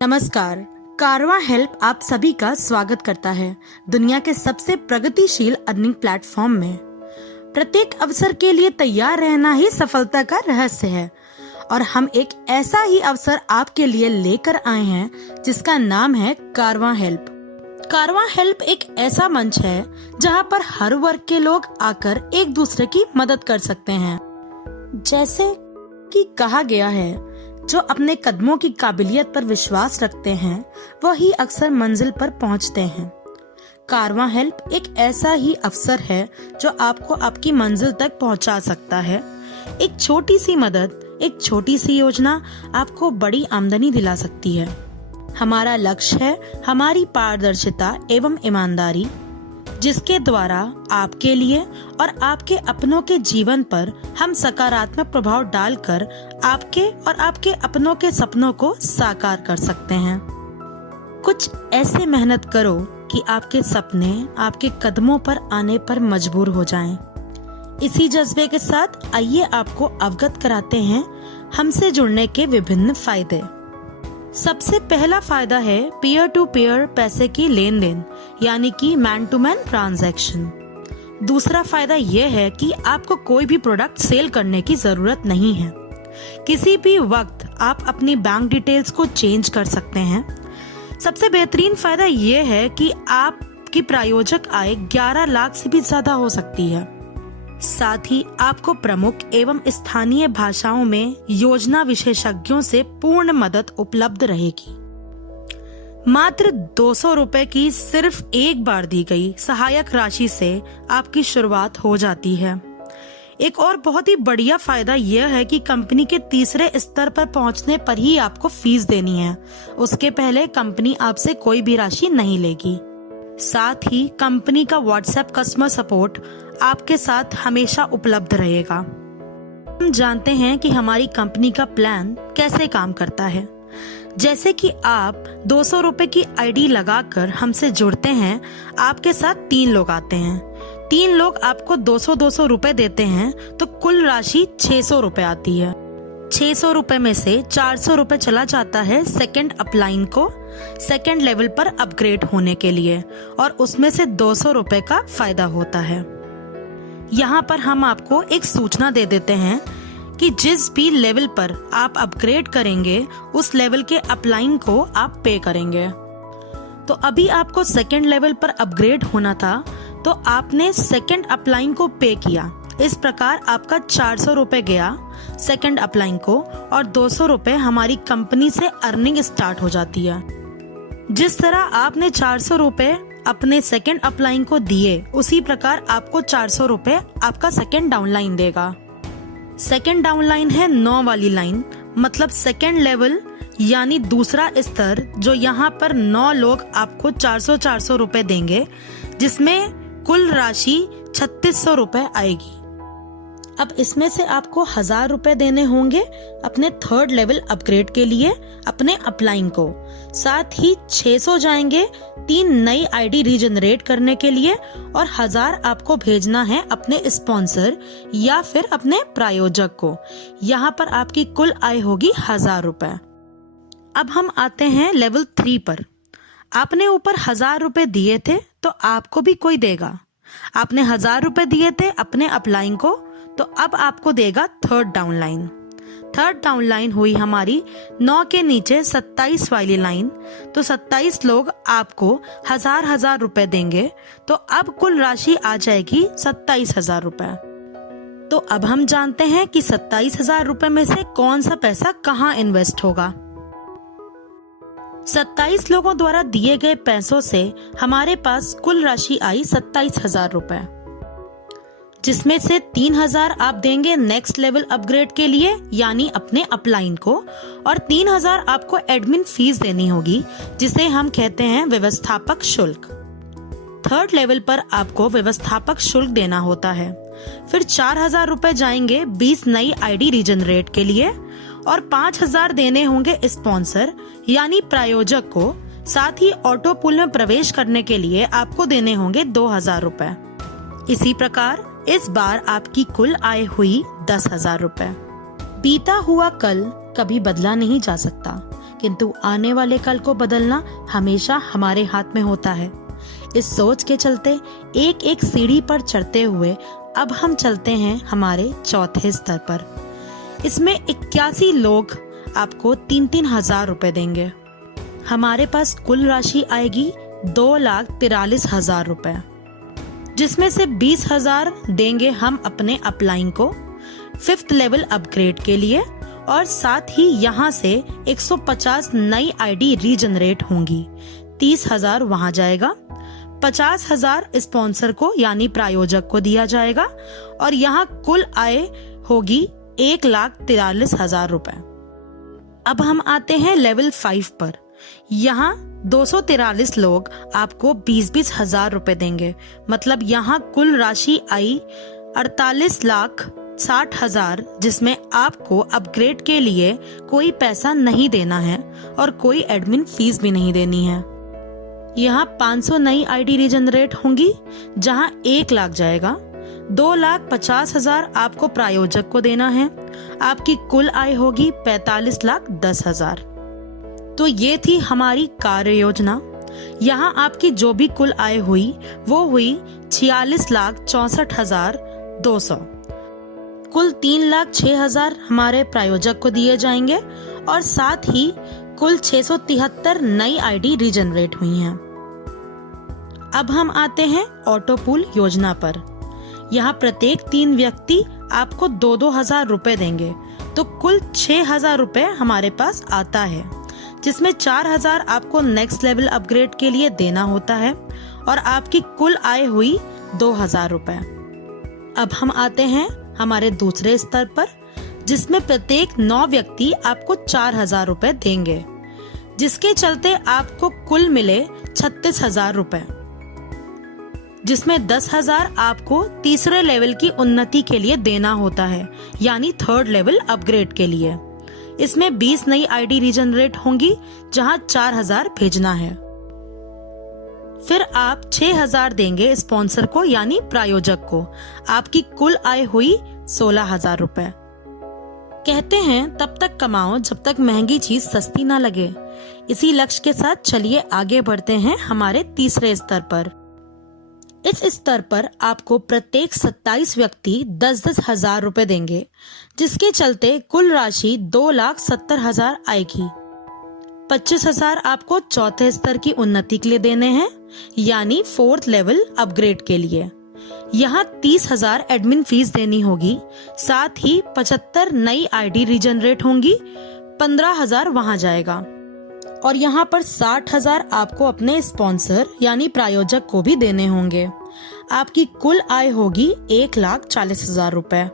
नमस्कार। कारवां हेल्प आप सभी का स्वागत करता है दुनिया के सबसे प्रगतिशील अर्निंग प्लेटफॉर्म में। प्रत्येक अवसर के लिए तैयार रहना ही सफलता का रहस्य है और हम एक ऐसा ही अवसर आपके लिए लेकर आए हैं जिसका नाम है कारवां हेल्प। कारवां हेल्प एक ऐसा मंच है जहां पर हर वर्ग के लोग आकर एक दूसरे की मदद कर सकते हैं। जैसे कि कहा गया है, जो अपने कदमों की काबिलियत पर विश्वास रखते हैं वही अक्सर मंजिल पर पहुंचते हैं। कारवां हेल्प एक ऐसा ही अवसर है जो आपको आपकी मंजिल तक पहुंचा सकता है। एक छोटी सी मदद, एक छोटी सी योजना आपको बड़ी आमदनी दिला सकती है। हमारा लक्ष्य है हमारी पारदर्शिता एवं ईमानदारी, जिसके द्वारा आपके लिए और आपके अपनों के जीवन पर हम सकारात्मक प्रभाव डालकर आपके और आपके अपनों के सपनों को साकार कर सकते हैं। कुछ ऐसे मेहनत करो कि आपके सपने आपके कदमों पर आने पर मजबूर हो जाएं। इसी जज्बे के साथ आइए आपको अवगत कराते हैं हमसे जुड़ने के विभिन्न फायदे। सबसे पहला फायदा है पीयर टू पीयर पैसे की लेन देन, यानी कि मैन टू मैन ट्रांजैक्शन। दूसरा फायदा यह है कि आपको कोई भी प्रोडक्ट सेल करने की जरूरत नहीं है। किसी भी वक्त आप अपनी बैंक डिटेल्स को चेंज कर सकते हैं। सबसे बेहतरीन फायदा यह है कि आपकी प्रायोजक आय 11 लाख से भी ज्यादा हो सकती है। साथ ही आपको प्रमुख एवं स्थानीय भाषाओं में योजना विशेषज्ञों से पूर्ण मदद उपलब्ध रहेगी। मात्र 200 रुपए की सिर्फ एक बार दी गई सहायक राशि से आपकी शुरुआत हो जाती है। एक और बहुत ही बढ़िया फायदा यह है कि कंपनी के तीसरे स्तर पर पहुंचने पर ही आपको फीस देनी है। उसके पहले कंपनी आपसे कोई भी राशि नहीं लेगी। साथ ही कंपनी का व्हाट्सएप कस्टमर सपोर्ट आपके साथ हमेशा उपलब्ध रहेगा। हम जानते हैं कि हमारी कंपनी का प्लान कैसे काम करता है। जैसे कि आप 200 रुपए की आईडी लगाकर हमसे जुड़ते हैं, आपके साथ 3 लोग आते हैं। 3 लोग आपको 200-200 रुपए देते हैं तो कुल राशि 600 रुपए आती है। 600 रुपए में से 400 रुपए चला जाता है सेकंड अपलाइन को सेकंड लेवल पर अपग्रेड होने के लिए और उसमें से 200 रुपए का फायदा होता है। यहाँ पर हम आपको एक सूचना दे देते हैं कि जिस भी लेवल पर आप अपग्रेड करेंगे उस लेवल के अपलाइन को आप पे करेंगे। तो अभी आपको सेकंड लेवल पर अपग्रेड होना था तो आपने सेकंड अपलाइन को पे किया। इस प्रकार आपका 400 रुपए गया सेकंड अपलाइन को और 200 रुपए हमारी कंपनी से अर्निंग स्टार्ट हो जाती है। जिस तरह आपने 400 रुपए अपने सेकंड अपलाइन को दिए, उसी प्रकार आपको 400 रुपए आपका सेकंड डाउनलाइन देगा। सेकंड डाउनलाइन है 9 वाली लाइन, मतलब सेकंड लेवल यानी दूसरा स्तर, जो यहाँ पर 9 लोग आपको 400-400 रुपए देंगे, जिसमें कुल राशि 3600 रुपए आएगी। अब इसमें से आपको 1000 रुपए देने होंगे अपने थर्ड लेवल अपग्रेड के लिए अपने अपलाइन को। साथ ही 600 जाएंगे 3 नई आईडी रीजनरेट करने के लिए और 1000 आपको भेजना है अपने स्पॉन्सर या फिर अपने प्रायोजक को। यहाँ पर आपकी कुल आय होगी 1000 रुपए। अब हम आते हैं लेवल 3 पर। आपने ऊपर 1000 रुपए दिए थे तो आपको भी कोई देगा। आपने 1000 रुपए दिए थे अपने अपलाइन को तो अब आपको देगा थर्ड डाउनलाइन। थर्ड डाउनलाइन हुई हमारी 9 के नीचे 27 वाली लाइन, तो 27 लोग आपको 1000 रुपए देंगे तो अब कुल राशि आ जाएगी 27,000 रुपए। तो अब हम जानते हैं कि 27,000 रुपए में से कौन सा पैसा कहाँ इन्वेस्ट होगा। 27 लोगों द्वारा दिए गए पैसों से हमारे पास कुल राशि आई 27,000 रुपए, जिसमें से 3,000 आप देंगे नेक्स्ट लेवल अपग्रेड के लिए यानी अपने अपलाइन को और 3,000 आपको एडमिन फीस देनी होगी, जिसे हम कहते हैं व्यवस्थापक शुल्क। थर्ड लेवल पर आपको व्यवस्थापक शुल्क देना होता है। फिर 4,000 रुपए जाएंगे 20 नई आईडी रीजनरेट के लिए और 5,000 देने होंगे स्पॉन्सर यानी प्रायोजक को। साथ ही ऑटो पूल में प्रवेश करने के लिए आपको देने होंगे 2,000 रुपए। इसी प्रकार इस बार आपकी कुल आय हुई 10,000 रुपए। बीता हुआ कल कभी बदला नहीं जा सकता, किंतु आने वाले कल को बदलना हमेशा हमारे हाथ में होता है। इस सोच के चलते एक एक सीढ़ी पर चढ़ते हुए अब हम चलते हैं हमारे चौथे स्तर पर। इसमें 81 लोग आपको 3-3 हजार रुपए देंगे। हमारे पास कुल राशि आएगी 2,43,000 रुपए, जिसमें से 20,000 देंगे हम अपने अपलाइन को 5th लेवल अपग्रेड के लिए, और साथ ही यहाँ से 150 नई आईडी रीजनरेट होंगी। 30,000 वहां जाएगा, 50,000 स्पॉन्सर को यानी प्रायोजक को दिया जाएगा, और यहाँ कुल आय होगी 1,43,000 रुपए। अब हम आते हैं लेवल 5 पर। यहाँ 243 लोग आपको 20-20 हजार रुपए देंगे। मतलब यहाँ कुल राशि आई 48,60,000, जिसमें आपको अपग्रेड के लिए कोई पैसा नहीं देना है और कोई एडमिन फीस भी नहीं देनी है। यहाँ 500 नई आईडी रीजनरेट होंगी, जहाँ 1 लाख जाएगा। 2,50,000 आपको प्रायोजक को देना है। आपकी कुल आय होगी 45,10,000। तो ये थी हमारी कार्य योजना। यहाँ आपकी जो भी कुल आय हुई वो हुई 46,64,200। कुल 3,06,000 हमारे प्रायोजक को दिए जाएंगे, और साथ ही कुल 673 नई आईडी रीजनरेट हुई हैं। अब हम आते हैं ऑटो पूल योजना पर। यहाँ प्रत्येक 3 व्यक्ति आपको 2-2 हजार रुपए देंगे, तो कुल 6,000 रुपए हमारे पास आता है, जिसमें 4,000 आपको नेक्स्ट लेवल अपग्रेड के लिए देना होता है, और आपकी कुल आय हुई 2,000 रुपए। अब हम आते हैं हमारे दूसरे स्तर पर, जिसमें प्रत्येक 9 व्यक्ति आपको 4,000 रुपए देंगे, जिसके चलते आपको कुल मिले 36,000 रुपए, जिसमें 10,000 आपको तीसरे लेवल की उन्नति के लिए देना होता है, यानी 3rd लेवल अपग्रेड के लिए। इसमें 20 नई आईडी रीजनरेट होंगी, जहां 4,000 भेजना है। फिर आप 6,000 देंगे स्पॉन्सर को यानी प्रायोजक को। आपकी कुल आय हुई 16,000 रुपए। कहते हैं तब तक कमाओ जब तक महंगी चीज सस्ती ना लगे। इसी लक्ष्य के साथ चलिए आगे बढ़ते हैं हमारे तीसरे स्तर पर। इस स्तर पर आपको प्रत्येक 27 व्यक्ति 10-10 हजार रुपए देंगे, जिसके चलते कुल राशि 2,70,000 आएगी। 25,000 आपको चौथे स्तर की उन्नति के लिए देने हैं, यानी 4th लेवल अपग्रेड के लिए। यहाँ 30,000 एडमिन फीस देनी होगी। साथ ही 75 नई आईडी रीजनरेट होंगी, 15,000 वहां जाएगा, और यहाँ पर 60,000 आपको अपने स्पॉन्सर यानी प्रायोजक को भी देने होंगे। आपकी कुल आय होगी 1,40,000 रुपए।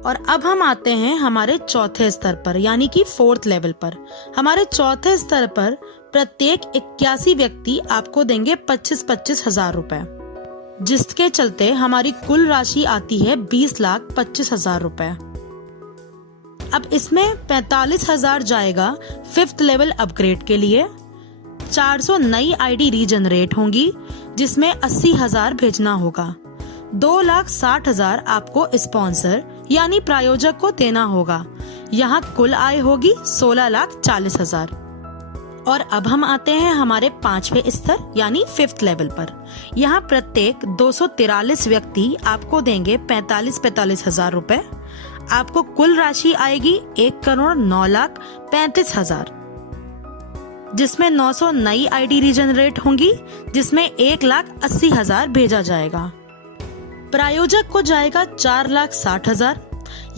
और अब हम आते हैं हमारे चौथे स्तर पर, यानी कि 4th लेवल पर। हमारे चौथे स्तर पर प्रत्येक 81 व्यक्ति आपको देंगे 25-25 हजार रुपए, जिसके चलते हमारी कुल राशि आती है 20,25,000 रुपए। अब इसमें 45,000 जाएगा 5th लेवल अपग्रेड के लिए। 400 नई आईडी रीजनरेट होंगी, जिसमें 80,000 भेजना होगा। 2,60,000 आपको स्पॉन्सर यानी प्रायोजक को देना होगा। यहाँ कुल आय होगी 16,40,000। और अब हम आते हैं हमारे 5वें स्तर यानी 5th लेवल पर। यहाँ प्रत्येक 243 व्यक्ति आपको देंगे 45,45,000 रुपए। आपको कुल राशि आएगी 1,09,35,000, जिसमें 900 नई आईडी रीजनरेट होंगी, जिसमें 1,80,000 भेजा जाएगा। प्रायोजक को जाएगा 4,60,000।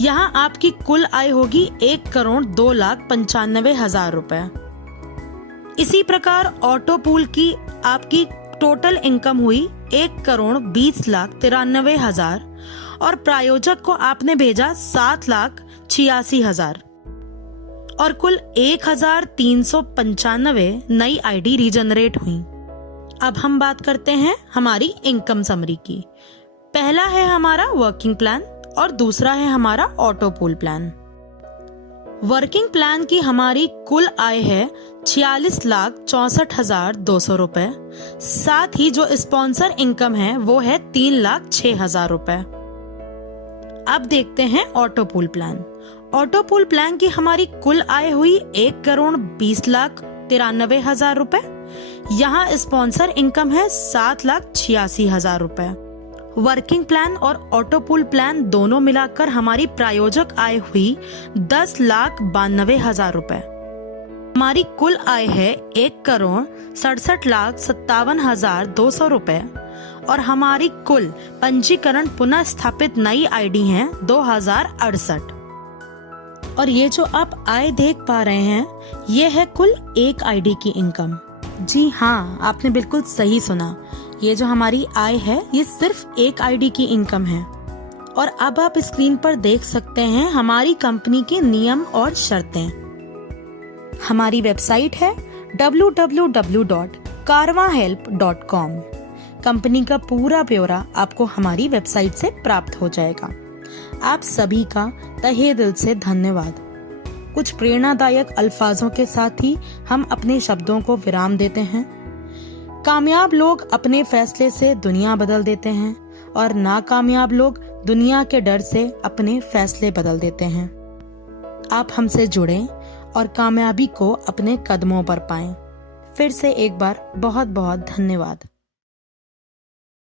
यहाँ आपकी कुल आय होगी 1,02,95,000 रुपए। इसी प्रकार ऑटो पूल की आपकी टोटल इनकम हुई 1,20,93,000, और प्रायोजक को आपने भेजा 7,86,000, और कुल 1,395 नई आईडी रीजनरेट हुई। अब हम बात करते हैं हमारी इनकम समरी की। पहला है हमारा वर्किंग प्लान और दूसरा है हमारा auto pool plan. Working plan की हमारी कुल आय है 46,64,200 रुपए। साथ ही जो स्पॉन्सर इनकम है वो है 3,06,000 रुपए। अब देखते हैं auto pool plan. Auto pool plan की हमारी कुल आय हुई 1,20,93,000 रुपए। यहाँ स्पॉन्सर इनकम है 7,86,000 रुपए। वर्किंग प्लान और ऑटो पूल प्लान दोनों मिलाकर हमारी प्रायोजक आय हुई 10,92,000 रुपए। हमारी कुल आय है 1,67,57,200 रुपए और हमारी कुल पंजीकरण पुनः स्थापित नई आईडी है 2068। और ये जो आप आय देख पा रहे हैं, ये है कुल एक आईडी की इनकम। जी हाँ, आपने बिल्कुल सही सुना। ये जो हमारी आय है, ये सिर्फ एक आईडी की इनकम है। और अब आप स्क्रीन पर देख सकते हैं हमारी कंपनी के नियम और शर्तें। हमारी वेबसाइट है www.karwahelp.com। कंपनी का पूरा ब्यौरा आपको हमारी वेबसाइट से प्राप्त हो जाएगा। आप सभी का तहे दिल से धन्यवाद। कुछ प्रेरणादायक अल्फाजों के साथ ही हम अपने शब्दों को विराम देते हैं। कामयाब लोग अपने फैसले से दुनिया बदल देते हैं और नाकामयाब लोग दुनिया के डर से अपने फैसले बदल देते हैं। आप हमसे जुड़ें और कामयाबी को अपने कदमों पर पाएं। फिर से एक बार बहुत बहुत धन्यवाद।